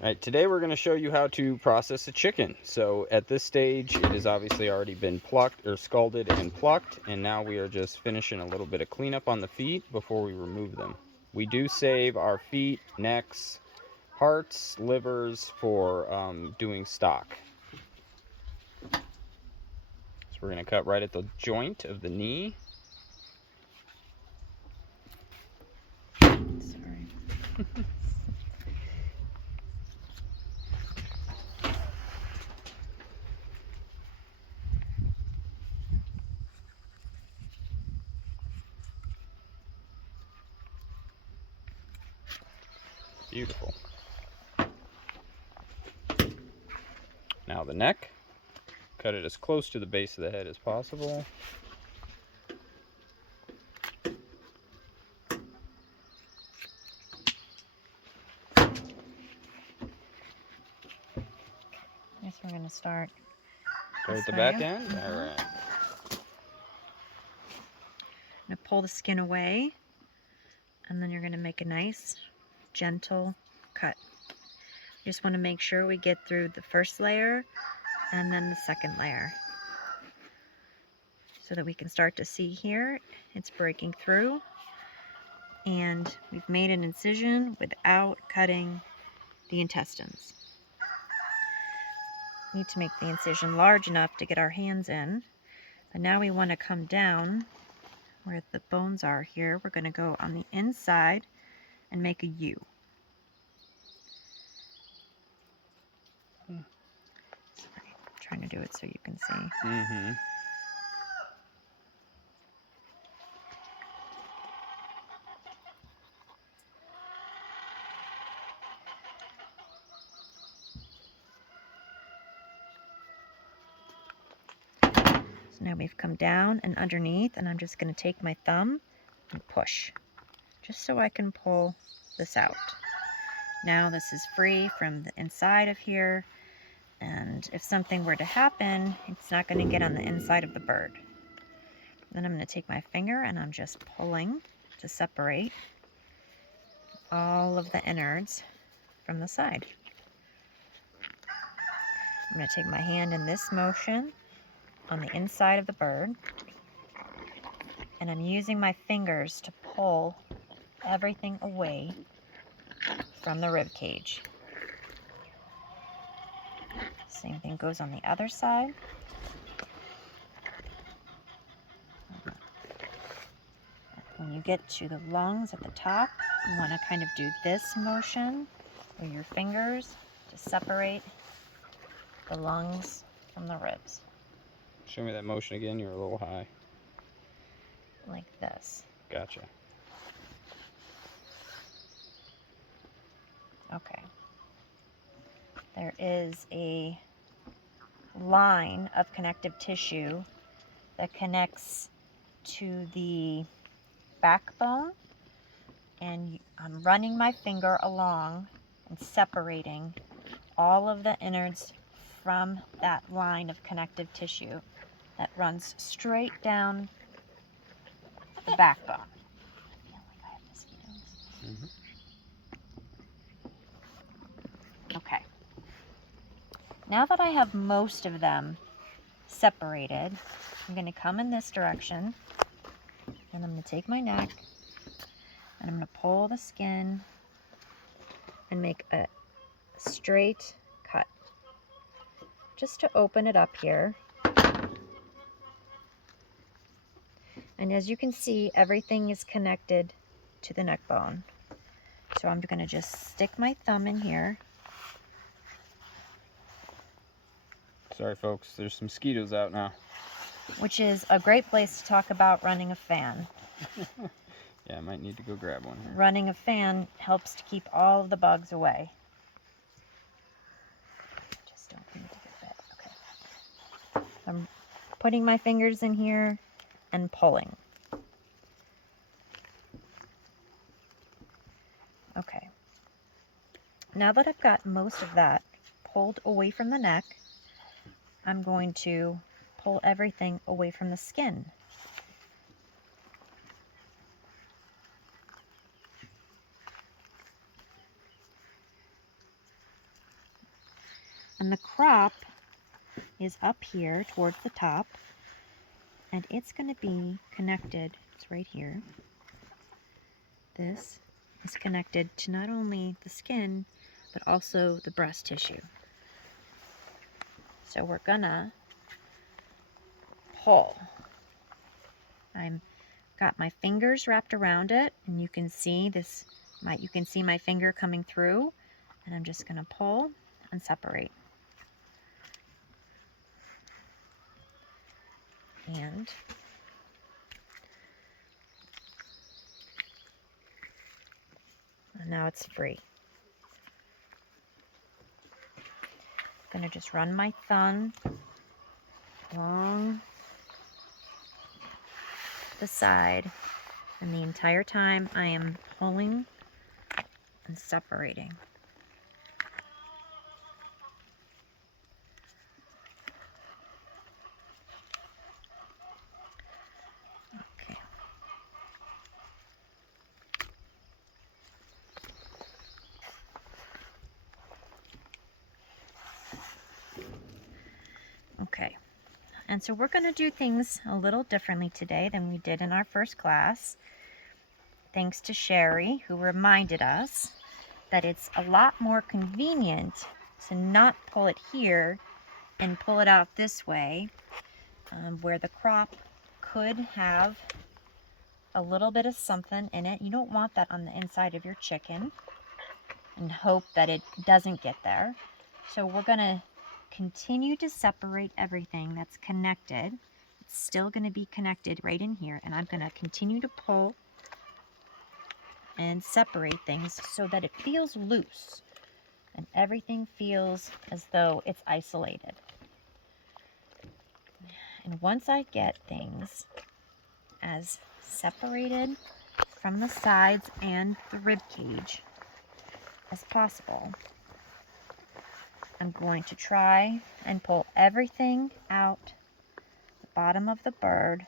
Alright, today we're going to show you how to process a chicken. So at this stage, it has obviously already been plucked or scalded and plucked, and now we are just finishing a little bit of cleanup on the feet before we remove them. We do save our feet, necks, hearts, livers for doing stock. So we're going to cut right at the joint of the knee. Sorry. Beautiful. Now the neck. Cut it as close to the base of the head as possible. I guess we're going to start Right at the way. back end? Alright. I'm going to pull the skin away, and then you're going to make a nice, gentle cut. You just want to make sure we get through the first layer and then the second layer, so that we can start to see here it's breaking through, and we've made an incision without cutting the intestines. We need to make the incision large enough to get our hands in, but now we want to come down where the bones are here. We're going to go on the inside and make a U. Sorry, I'm trying to do it so you can see. Mm-hmm. So now we've come down and underneath, and I'm just going to take my thumb and push, just so I can pull this out. Now this is free from the inside of here, and if something were to happen, it's not going to get on the inside of the bird. Then I'm going to take my finger and I'm just pulling to separate all of the innards from the side. I'm going to take my hand in this motion on the inside of the bird, and I'm using my fingers to pull everything away from the rib cage. Same thing goes on the other side. When you get to the lungs at the top, you want to kind of do this motion with your fingers to separate the lungs from the ribs. Show me that motion again. You're a little high. Like this. Gotcha. Okay. There is a line of connective tissue that connects to the backbone, and I'm running my finger along and separating all of the innards from that line of connective tissue that runs straight down the backbone. I feel like I have mosquitoes. Okay. Now that I have most of them separated, I'm going to come in this direction, and I'm going to take my neck, and I'm going to pull the skin and make a straight cut, just to open it up here. And as you can see, everything is connected to the neck bone. So I'm going to just stick my thumb in here. Sorry folks, there's some mosquitoes out now. Which is a great place to talk about running a fan. Yeah, I might need to go grab one here. Running a fan helps to keep all of the bugs away. Just don't need to get that. Okay. I'm putting my fingers in here and pulling. Okay. Now that I've got most of that pulled away from the neck, I'm going to pull everything away from the skin. And the crop is up here towards the top, and it's going to be connected. It's right here. This is connected to not only the skin, but also the breast tissue. So we're gonna pull. I'm got my fingers wrapped around it, and you can see this. You can see my finger coming through, and I'm just gonna pull and separate. And now it's free. I'm gonna just run my thumb along the side, and the entire time I am pulling and separating. Okay. Okay. And so we're going to do things a little differently today than we did in our first class. Thanks to Sherry, who reminded us that it's a lot more convenient to not pull it here and pull it out this way, where the crop could have a little bit of something in it. You don't want that on the inside of your chicken, and hope that it doesn't get there. So we're going to continue to separate everything that's connected. It's still going to be connected right in here, and I'm going to continue to pull and separate things so that it feels loose and everything feels as though it's isolated. And once I get things as separated from the sides and the rib cage as possible, I'm going to try and pull everything out the bottom of the bird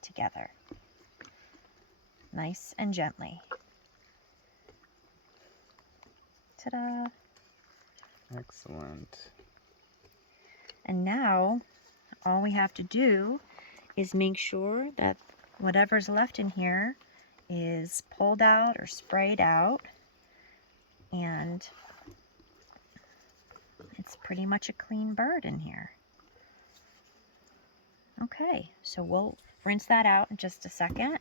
together, nice and gently. Ta-da! Excellent. And now all we have to do is make sure that whatever's left in here is pulled out or sprayed out, and it's pretty much a clean bird in here. Okay, so we'll rinse that out in just a second.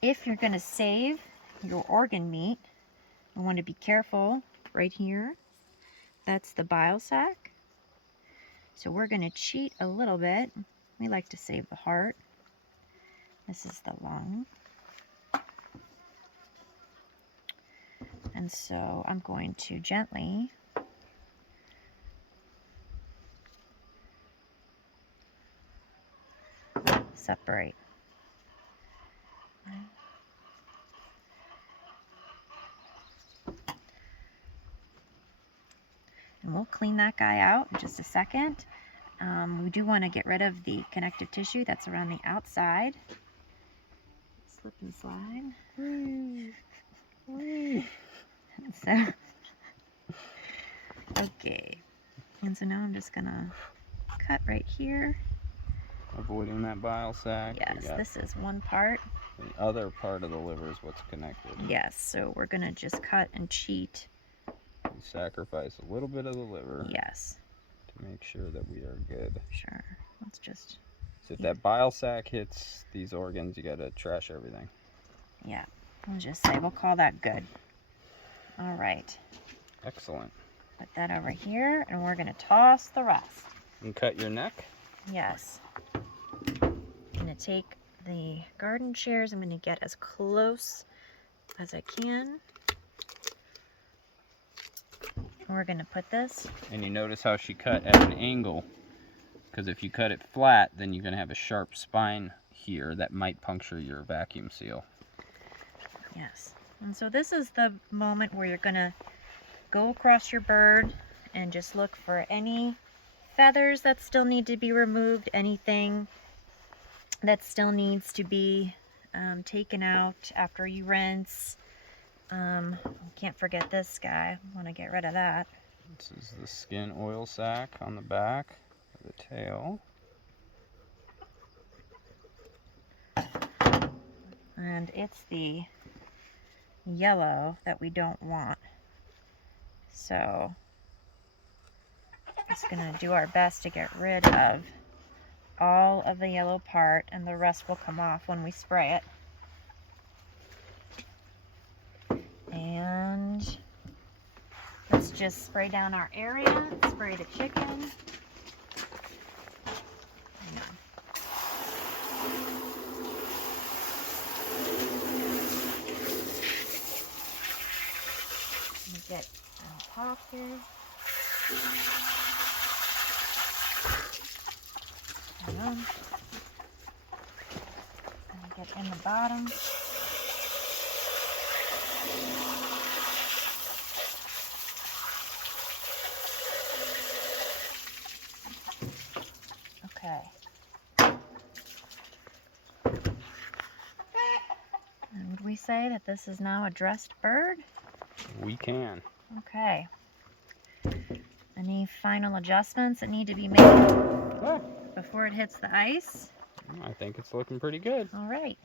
If you're going to save your organ meat, you want to be careful right here. That's the bile sac. So we're going to cheat a little bit. We like to save the heart. This is the lung. And so I'm going to gently separate. And we'll clean that guy out in just a second. We do want to get rid of the connective tissue that's around the outside. Slip and slide. So, okay. And so now I'm just going to cut right here. Avoiding that bile sac. Yes, this is one part. The other part of the liver is what's connected. Yes, so we're going to just cut and cheat. We sacrifice a little bit of the liver. Yes. To make sure that we are good. Sure. Let's just... So if that bile sac hits these organs, you gotta trash everything. Yeah. I'll just say we'll call that good. All right. Excellent. Put that over here, and we're going to toss the rest. And cut your neck? Yes. I'm going to take the garden shears. I'm going to get as close as I can. We're going to put this. And you notice how she cut at an angle. Because if you cut it flat, then you're going to have a sharp spine here that might puncture your vacuum seal. Yes. And so this is the moment where you're going to go across your bird and just look for any feathers that still need to be removed, anything that still needs to be taken out after you rinse. Can't forget this guy. I want to get rid of that. This is the skin oil sac on the back of the tail. And it's the yellow that we don't want. So just going to do our best to get rid of all of the yellow part, and the rest will come off when we spray it. And let's just spray down our area, spray the chicken. Let me get on top here. And get in the bottom. Okay. And would we say that this is now a dressed bird? We can. Okay. Any final adjustments that need to be made before it hits the ice? I think it's looking pretty good. All right.